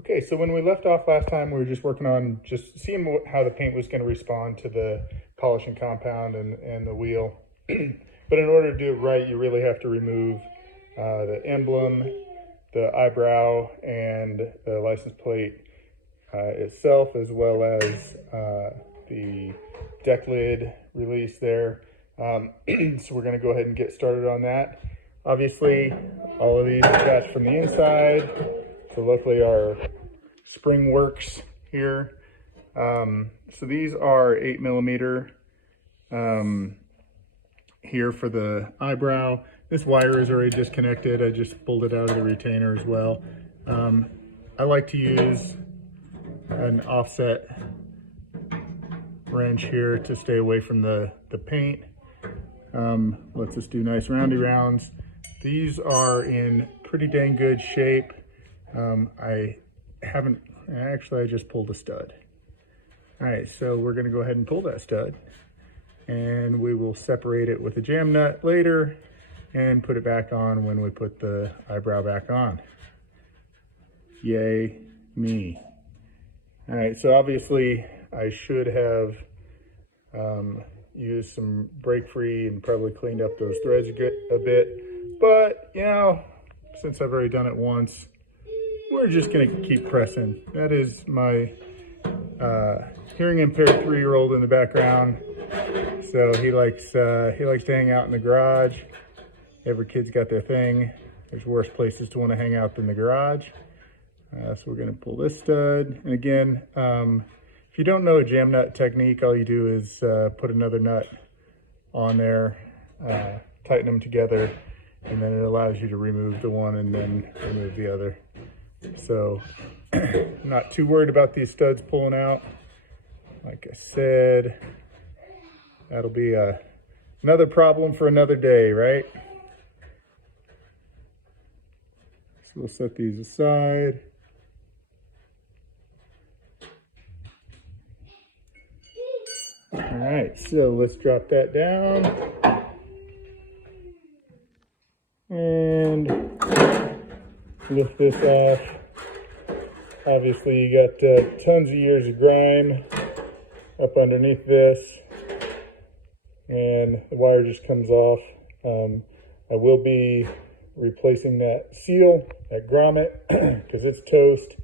Okay, so when we left off last time, we were just working on just seeing how the paint was going to respond to the polishing compound and the wheel. But in order to do it right, you really have to remove the emblem, the eyebrow, and the license plate itself, as well as the Decklid release there. So we're going to go ahead and get started on that. Obviously, all of these attached from the inside. So luckily our spring works here. So these are 8mm here for the eyebrow. This wire is already disconnected. I just pulled it out of the retainer as well. I like to use an offset wrench here to stay away from the paint. Lets us do nice roundy rounds. These are in pretty dang good shape. I just pulled a stud. All right, so we're gonna go ahead and pull that stud and we will separate it with a jam nut later and put it back on when we put the eyebrow back on. Yay me. All right, so obviously I should have used some break free and probably cleaned up those threads a bit, but you know, since I've already done it once, we're just gonna keep pressing. That is my hearing impaired 3-year-old in the background. So he likes to hang out in the garage. Every kid's got their thing. There's worse places to want to hang out than the garage. So we're gonna pull this stud. And again, if you don't know a jam nut technique, all you do is put another nut on there, tighten them together, and then it allows you to remove the one and then remove the other. So I'm not too worried about these studs pulling out. Like I said, that'll be another problem for another day, right? So we'll set these aside. All right, so let's drop that down. And lift this off. Obviously you got tons of years of grime up underneath this, and the wire just comes off. I will be replacing that seal, that grommet, because it's toast.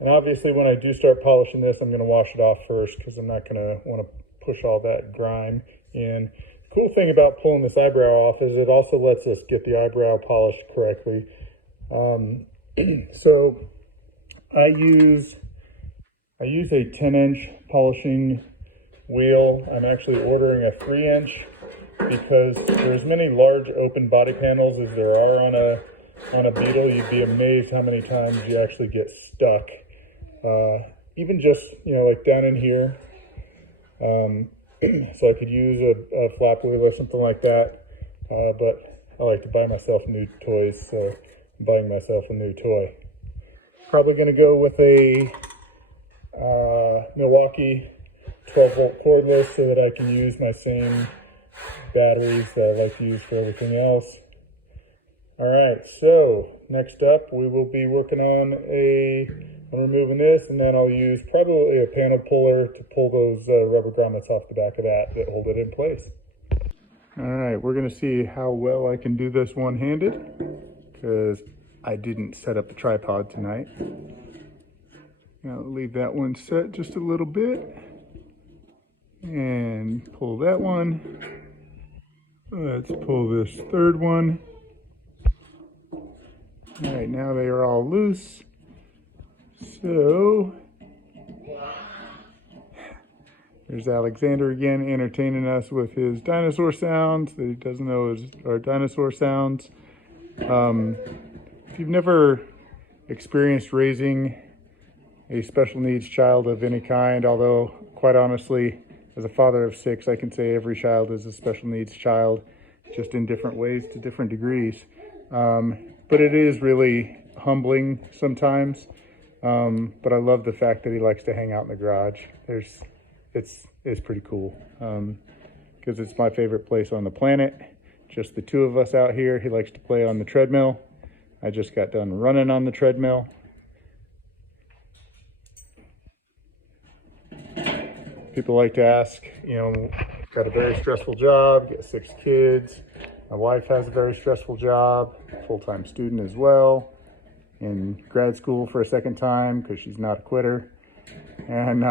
And obviously when I do start polishing this, I'm going to wash it off first because I'm not going to want to push all that grime in. The cool thing about pulling this eyebrow off is it also lets us get the eyebrow polished correctly. So I use a 10-inch polishing wheel. I'm actually ordering a 3-inch because there's many large open body panels as there are on a Beetle. You'd be amazed how many times you actually get stuck. Even just, you know, like down in here. So I could use a flap wheel or something like that. But I like to buy myself new toys, so I'm buying myself a new toy. Probably going to go with a Milwaukee 12-volt cordless so that I can use my same batteries that I like to use for everything else. All right, so next up we will be working on removing this, and then I'll use probably a panel puller to pull those rubber grommets off the back of that hold it in place. All right, we're going to see how well I can do this one-handed because I didn't set up the tripod tonight. Now leave that one set just a little bit and pull that one. Let's pull this third one. All right, now they are all loose. So there's Alexander again entertaining us with his dinosaur sounds that he doesn't know are dinosaur sounds. If you've never experienced raising a special needs child of any kind, although quite honestly, as a father of 6, I can say every child is a special needs child, just in different ways to different degrees. But it is really humbling sometimes. But I love the fact that he likes to hang out in the garage. It's pretty cool because it's my favorite place on the planet. Just the two of us out here. He likes to play on the treadmill. I just got done running on the treadmill. People like to ask, you know, got a very stressful job, got 6 kids. My wife has a very stressful job, full-time student as well, in grad school for a second time because she's not a quitter. And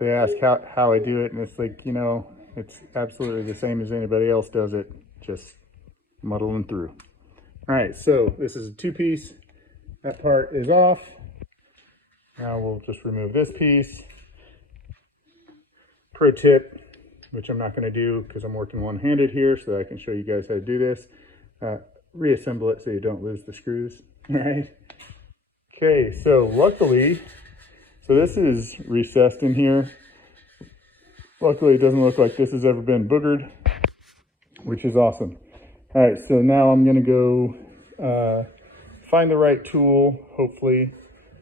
they ask how I do it, and it's like, you know, it's absolutely the same as anybody else does it, just muddling through. All right, so this is a 2-piece. That part is off. Now we'll just remove this piece. Pro tip, which I'm not going to do because I'm working one-handed here, so that I can show you guys how to do this. Reassemble it so you don't lose the screws. All right. Okay, so luckily, so this is recessed in here. Luckily, it doesn't look like this has ever been boogered, which is awesome. All right, so now I'm going to go find the right tool, hopefully,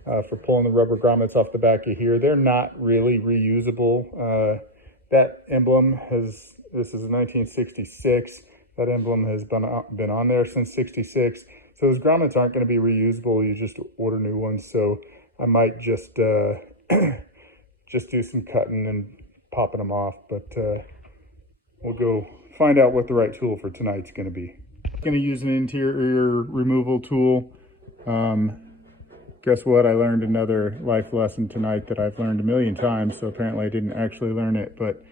for pulling the rubber grommets off the back of here. They're not really reusable. That emblem this is 1966. That emblem has been on there since 66. So those grommets aren't going to be reusable. You just order new ones. So I might just just do some cutting and popping them off. But we'll go find out what the right tool for tonight's going to be. I'm going to use an interior removal tool. Guess what? I learned another life lesson tonight that I've learned a million times, so apparently I didn't actually learn it. But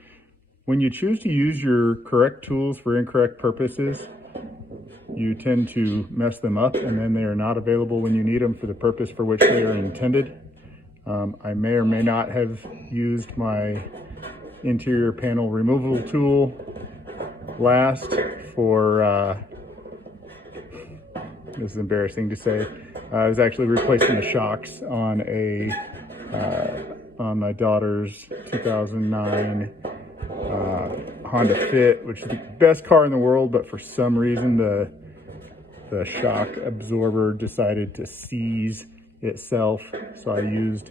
when you choose to use your correct tools for incorrect purposes, you tend to mess them up, and then they are not available when you need them for the purpose for which they are intended. I may or may not have used my interior panel removal tool last for, this is embarrassing to say, I was actually replacing the shocks on my daughter's 2009 Honda Fit, which is the best car in the world, but for some reason the shock absorber decided to seize itself. So I used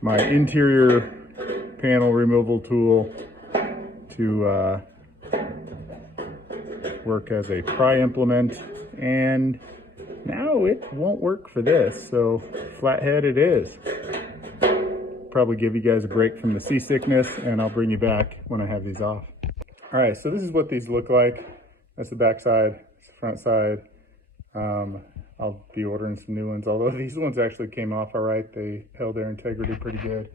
my interior panel removal tool to work as a pry implement, and now it won't work for this, so flathead it is. Probably give you guys a break from the seasickness, and I'll bring you back when I have these off. All right, so this is what these look like. That's the back side, that's the front side. I'll be ordering some new ones, although these ones actually came off all right. They held their integrity pretty good.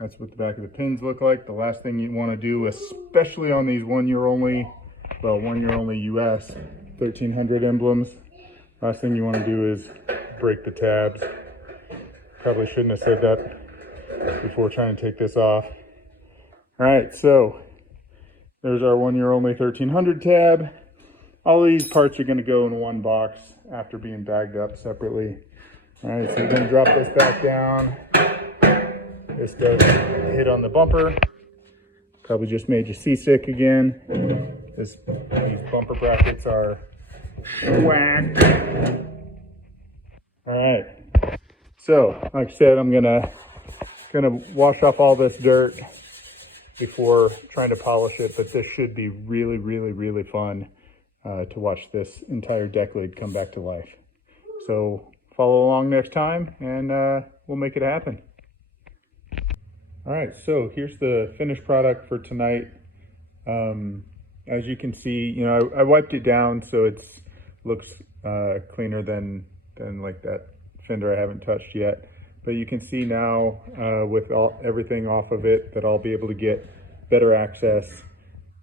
That's what the back of the pins look like. The last thing you want to do, especially on these 1 year only, well, 1 year only US 1300 emblems, last thing you want to do is break the tabs. Probably shouldn't have said that before trying to take this off. All right, so there's our 1 year only 1300 tab. All these parts are going to go in one box after being bagged up separately. All right, so we're going to drop this back down. This does hit on the bumper. Probably just made you seasick again. These bumper brackets are whacked. All right, so like I said, I'm gonna wash off all this dirt before trying to polish it, but this should be really, really, really fun to watch this entire Decklid come back to life. So follow along next time, and we'll make it happen. All right, so here's the finished product for tonight. As you can see, you know, I wiped it down so it looks cleaner than like that fender I haven't touched yet. But you can see now with everything off of it that I'll be able to get better access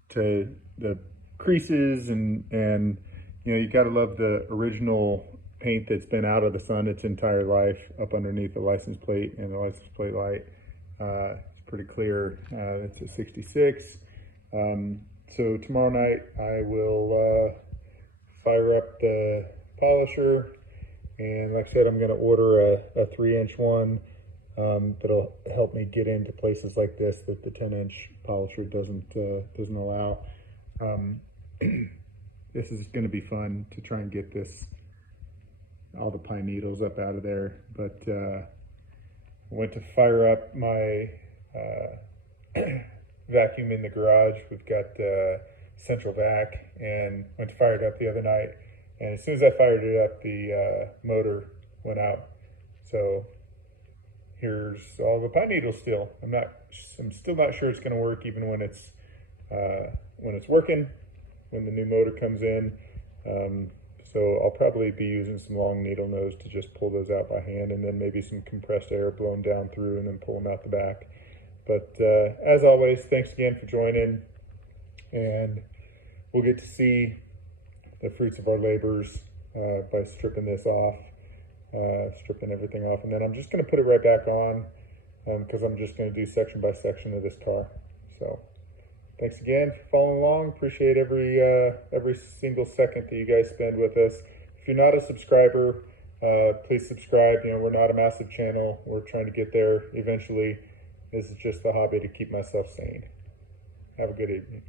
to the creases, and you know, you gotta love the original paint that's been out of the sun its entire life up underneath the license plate and the license plate light. It's pretty clear. It's a 66. So tomorrow night I will fire up the polisher, and like I said, I'm going to order a 3-inch one that'll help me get into places like this that the 10-inch polisher doesn't allow. This is going to be fun to try and get all the pine needles up out of there. But I went to fire up my vacuum in the garage. We've got central vac, and went to fire it up the other night. And as soon as I fired it up, the motor went out. So here's all the pine needles still. I'm still not sure it's going to work even when it's working, when the new motor comes in. So I'll probably be using some long needle nose to just pull those out by hand, and then maybe some compressed air blown down through and then pull them out the back. But as always, thanks again for joining, and we'll get to see the fruits of our labors by stripping this off, stripping everything off, and then I'm just going to put it right back on because I'm just going to do section by section of this car. So thanks again for following along. Appreciate every single second that you guys spend with us. If you're not a subscriber, please subscribe. You know, we're not a massive channel. We're trying to get there eventually. This is just a hobby to keep myself sane. Have a good evening.